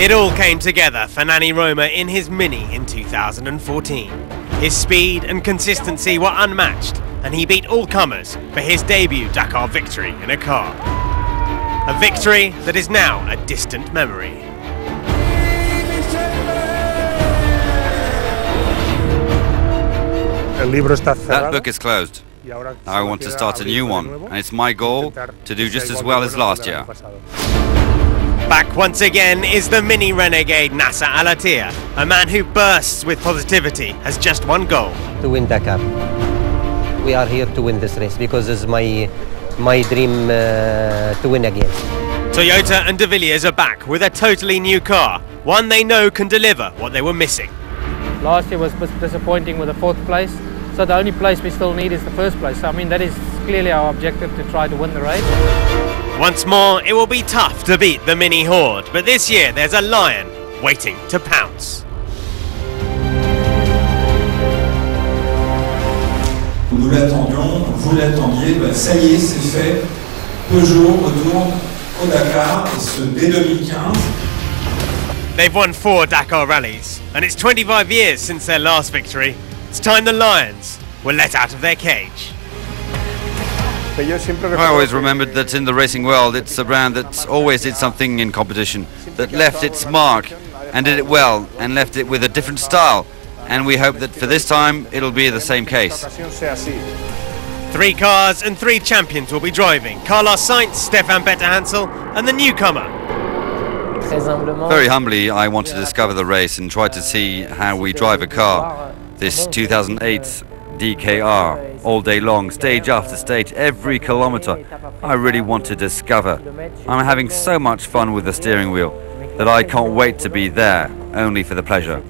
It all came together for Nani Roma in his Mini in 2014. His speed and consistency were unmatched, and he beat all comers for his debut Dakar victory in a car. A victory that is now a distant memory. That book is closed. Now I want to start a new one, and it's my goal to do just as well as last year. Back once again is the mini renegade Nasser Al-Attiyah, a man who bursts with positivity, has just one goal. To win Dakar. We are here to win this race because it's my dream to win again. Toyota and De Villiers are back with a totally new car, one they know can deliver what they were missing. Last year was disappointing with the 4th place, so the only place we still need is the 1st place. So, I mean, that is clearly our objective, to try to win the race. Once more, it will be tough to beat the Mini Horde, but this year there's a lion waiting to pounce. Nous l'attendions, vous l'attendiez, ça y est, c'est fait. Peugeot retourne au Dakar, et ce dès 2015. They've won 4 Dakar rallies, and it's 25 years since their last victory. It's time the Lions were let out of their cage. I always remembered that in the racing world it's a brand that always did something in competition, that left its mark and did it well and left it with a different style, and we hope that for this time it'll be the same case. 3 cars and 3 champions will be driving: Carlos Sainz, Stefan Hansel and the newcomer. Very humbly, I want to discover the race and try to see how we drive a car. This 2008 DKR, all day long, stage after stage, every kilometer, I really want to discover. I'm having so much fun with the steering wheel that I can't wait to be there, only for the pleasure.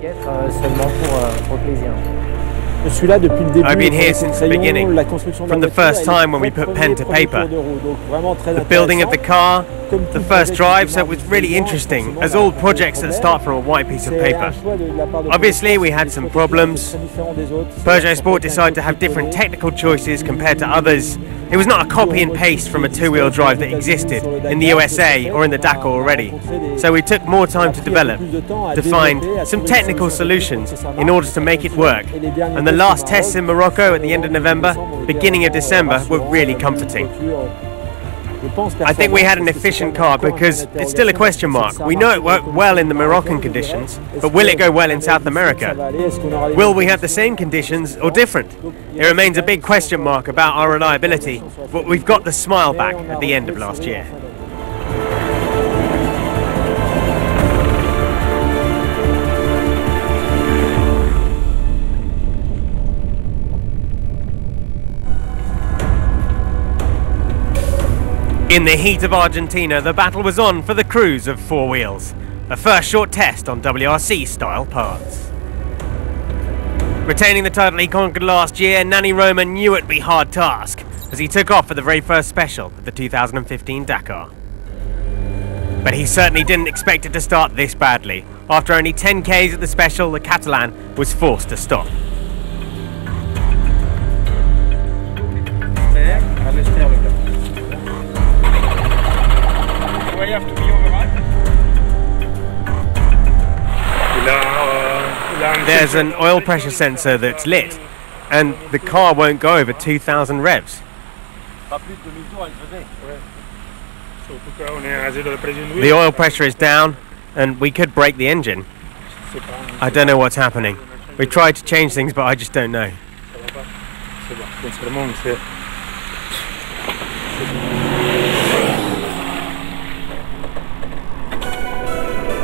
I've been here since the beginning, from the first time when we put pen to paper. The building of the car, the first drive, so it was really interesting, as all projects that start from a white piece of paper. Obviously we had some problems. Peugeot Sport decided to have different technical choices compared to others. It was not a copy and paste from a 2-wheel drive that existed in the USA or in the Dakar already. So we took more time to develop, to find some technical solutions in order to make it work. And the last tests in Morocco at the end of November, beginning of December, were really comforting. I think we had an efficient car because it's still a question mark. We know it worked well in the Moroccan conditions, but will it go well in South America? Will we have the same conditions or different? It remains a big question mark about our reliability, but we've got the smile back at the end of last year. In the heat of Argentina, the battle was on for the cruise of 4 wheels. A first short test on WRC-style parts. Retaining the title he conquered last year, Nani Roma knew it'd be a hard task as he took off for the very first special at the 2015 Dakar. But he certainly didn't expect it to start this badly. After only 10 Ks at the special, the Catalan was forced to stop. There's an oil pressure sensor that's lit, and the car won't go over 2,000 revs. The oil pressure is down, and we could break the engine. I don't know what's happening. We tried to change things, but I just don't know.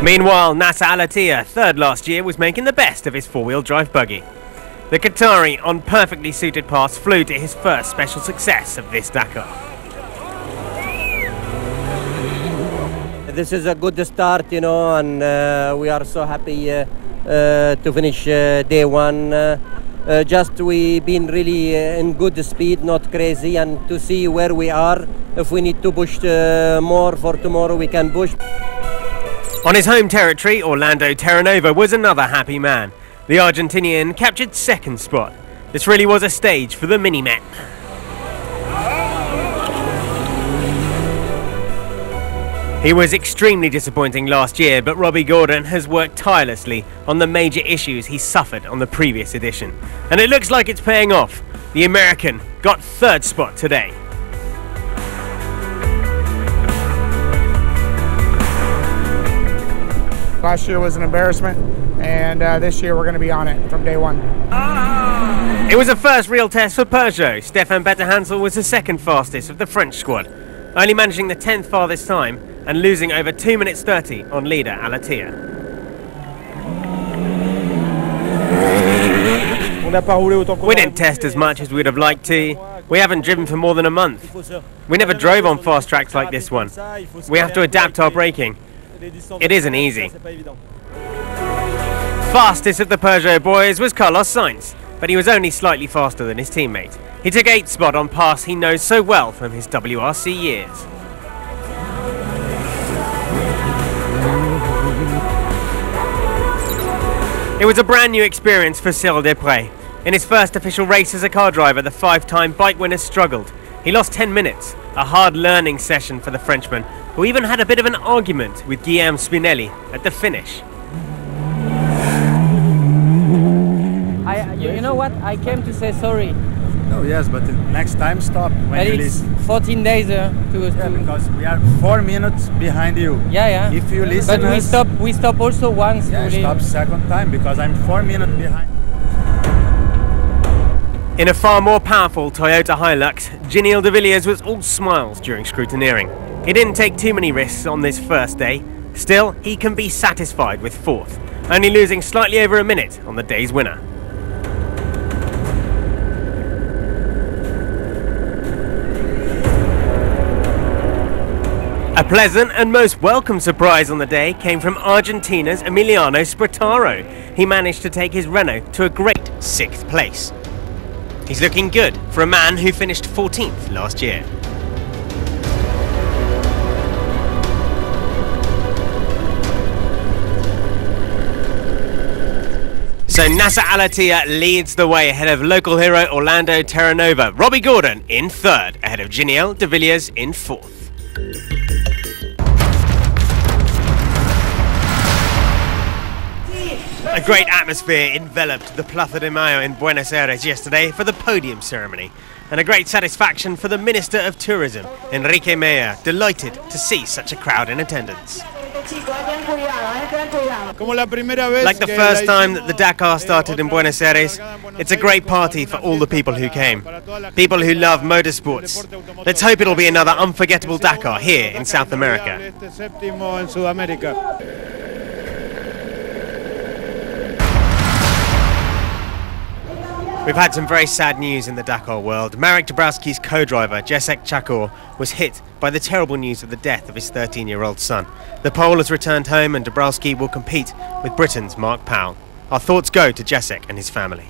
Meanwhile, Nasser Al-Attiyah, 3rd last year, was making the best of his 4-wheel drive buggy. The Qatari, on perfectly suited paths, flew to his first special success of this Dakar. This is a good start, you know, and we are so happy to finish day 1. Just we been really in good speed, not crazy, and to see where we are. If we need to push more for tomorrow, we can push. On his home territory, Orlando Terranova was another happy man. The Argentinian captured 2nd spot. This really was a stage for the Mini-Men. He was extremely disappointing last year, but Robbie Gordon has worked tirelessly on the major issues he suffered on the previous edition. And it looks like it's paying off. The American got third spot today. Last year was an embarrassment, and this year we're going to be on it from day one. It was a first real test for Peugeot. Stefan Betterhansel was the second fastest of the French squad, only managing the 10th farthest time and losing over 2 minutes 30 on leader Alatia. We didn't test as much as we'd have liked to. We haven't driven for more than a month. We never drove on fast tracks like this one. We have to adapt our braking. It isn't easy. Fastest of the Peugeot boys was Carlos Sainz, but he was only slightly faster than his teammate. He took 8th spot on pass he knows so well from his WRC years. It was a brand new experience for Cyril Desprez. In his first official race as a car driver, the 5-time bike winner struggled. He lost 10 minutes, a hard learning session for the Frenchman, who even had a bit of an argument with Guillaume Spinelli at the finish. You know what? I came to say sorry. No, yes, but next time stop when you it's listen. 14 days to because we are 4 minutes behind you. Yeah. If you listen, but we stop also once. Yeah, stop second time because I'm 4 minutes behind. In a far more powerful Toyota Hilux, Giniel de Villiers was all smiles during scrutineering. He didn't take too many risks on this first day. Still, he can be satisfied with 4th, only losing slightly over a minute on the day's winner. A pleasant and most welcome surprise on the day came from Argentina's Emiliano Spritaro. He managed to take his Renault to a great 6th place. He's looking good for a man who finished 14th last year. So Nasser Al-Attiyah leads the way ahead of local hero Orlando Terranova. Robbie Gordon in 3rd, ahead of Giniel de Villiers in 4th. A great atmosphere enveloped the Plaza de Mayo in Buenos Aires yesterday for the podium ceremony. And a great satisfaction for the Minister of Tourism, Enrique Mejia, delighted to see such a crowd in attendance. Like the first time that the Dakar started in Buenos Aires, it's a great party for all the people who came. People who love motorsports. Let's hope it'll be another unforgettable Dakar here in South America. We've had some very sad news in the Dakar world. Marek Dabrowski's co-driver, Jacek Chakor, was hit by the terrible news of the death of his 13-year-old son. The Pole has returned home and Dabrowski will compete with Britain's Mark Powell. Our thoughts go to Jacek and his family.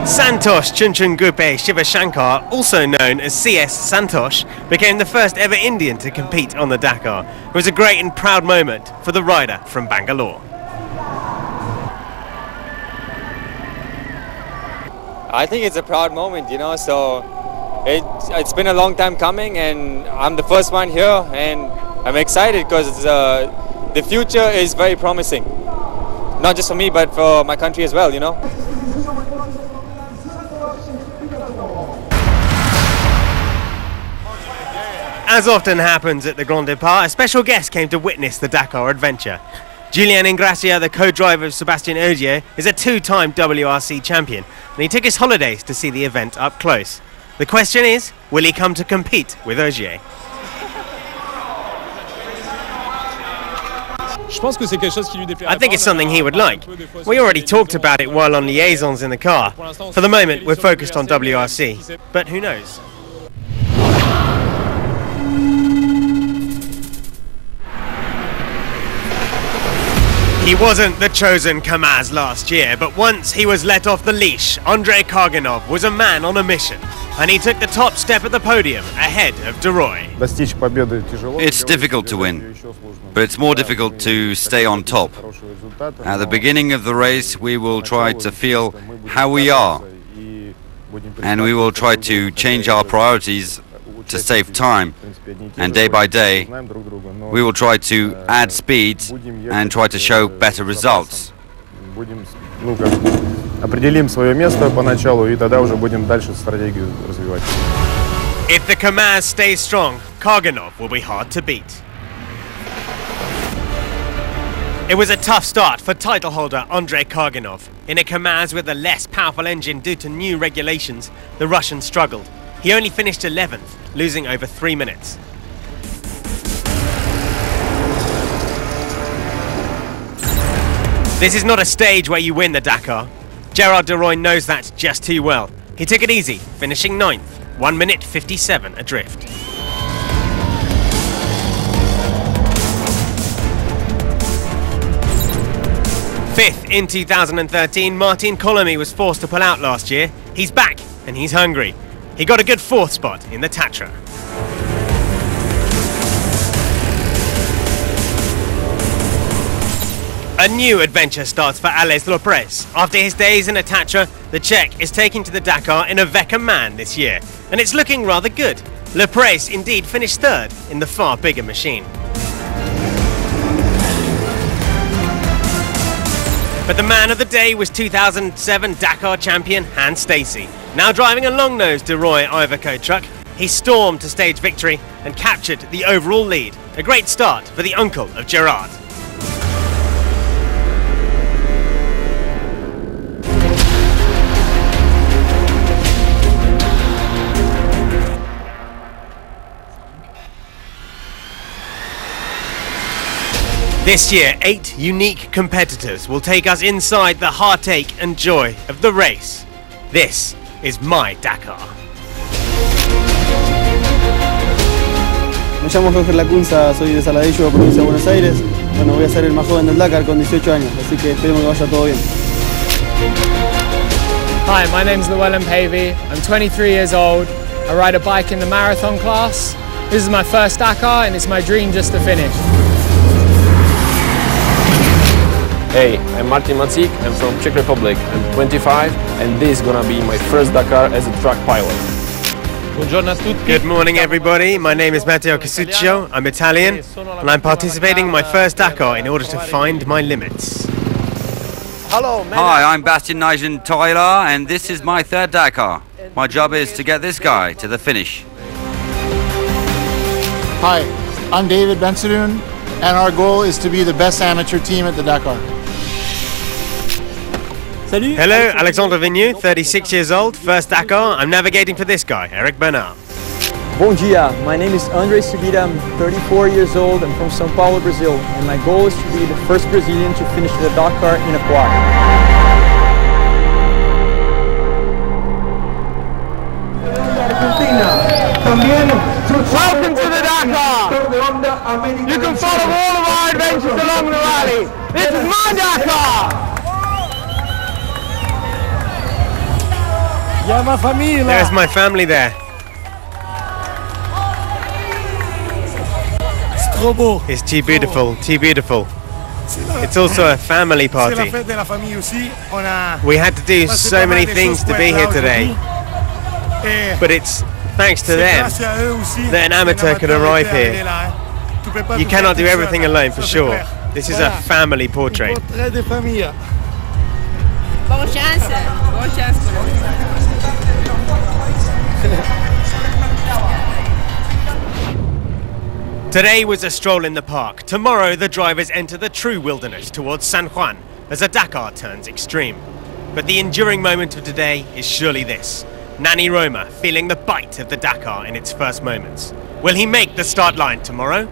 Santosh Chuncungupe Shivashankar, also known as CS Santosh, became the first ever Indian to compete on the Dakar. It was a great and proud moment for the rider from Bangalore. I think it's a proud moment, you know, so it's been a long time coming and I'm the first one here and I'm excited because the future is very promising. Not just for me, but for my country as well, you know. As often happens at the Grand Départ, a special guest came to witness the Dakar adventure. Julien Ingracia, the co-driver of Sébastien Ogier, is a 2-time WRC champion, and he took his holidays to see the event up close. The question is, will he come to compete with Ogier? I think it's something he would like. We already talked about it while on liaisons in the car. For the moment, we're focused on WRC, but who knows? He wasn't the chosen Kamaz last year, but once he was let off the leash, Andrei Karganov was a man on a mission, and he took the top step at the podium ahead of De Roy. It's difficult to win, but it's more difficult to stay on top. At the beginning of the race, we will try to feel how we are, and we will try to change our priorities to save time, and day by day we will try to add speed and try to show better results. Определим свое место поначалу, и тогда уже будем дальше стратегию развивать. If the Kamaz stays strong, Karganov will be hard to beat. It was a tough start for title holder Andrei Karganov. In a Kamaz with a less powerful engine due to new regulations, the Russian struggled. He only finished 11th, losing over 3 minutes. This is not a stage where you win the Dakar. Gerard de Roy knows that just too well. He took it easy, finishing 9th, 1 minute 57 adrift. Fifth in 2013, Martin Kolomi was forced to pull out last year. He's back and he's hungry. He got a good 4th spot in the Tatra. A new adventure starts for Ales Lopres. After his days in a Tatra, the Czech is taking to the Dakar in a Veka Man this year, and it's looking rather good. Lopres indeed finished 3rd in the far bigger machine. But the man of the day was 2007 Dakar champion Hans Stacey. Now driving a long-nosed de Roy Iveco truck, he stormed to stage victory and captured the overall lead. A great start for the uncle of Gerard. This year, 8 unique competitors will take us inside the heartache and joy of the race. This is my Dakar. Me llamo Jorge Lacunza, soy de Saladillo, provincia de Buenos Aires. Bueno, voy a ser el más joven del Dakar con 18 años, así que esperemos que vaya todo bien. Hi, my name's Llewellyn Pavey. I'm 23 years old. I ride a bike in the marathon class. This is my first Dakar and it's my dream just to finish. Hey, I'm Martin Macik, I'm from Czech Republic. I'm 25 and this is gonna be my first Dakar as a track pilot. Good morning everybody, my name is Matteo Casuccio, I'm Italian and I'm participating in my first Dakar in order to find my limits. Hi, I'm Bastian Nigel Tyler and this is my 3rd Dakar. My job is to get this guy to the finish. Hi, I'm David Bensadoun and our goal is to be the best amateur team at the Dakar. Hello, Alexandre Vigneault, 36 years old, first Dakar. I'm navigating for this guy, Eric Bernard. Bom dia, my name is Andre Subida, I'm 34 years old, I'm from São Paulo, Brazil, and my goal is to be the first Brazilian to finish the Dakar in a quad. Welcome to the Dakar! You can follow all of our adventures along the rally. This is my Dakar! There's my family there. It's too beautiful, too beautiful. It's also a family party. We had to do so many things to be here today. But it's thanks to them that an amateur can arrive here. You cannot do everything alone for sure. This is a family portrait. Bonne chance. Bonne chance. Today was a stroll in the park. Tomorrow the drivers enter the true wilderness towards San Juan as a Dakar turns extreme. But the enduring moment of today is surely this. Nani Roma feeling the bite of the Dakar in its first moments. Will he make the start line tomorrow?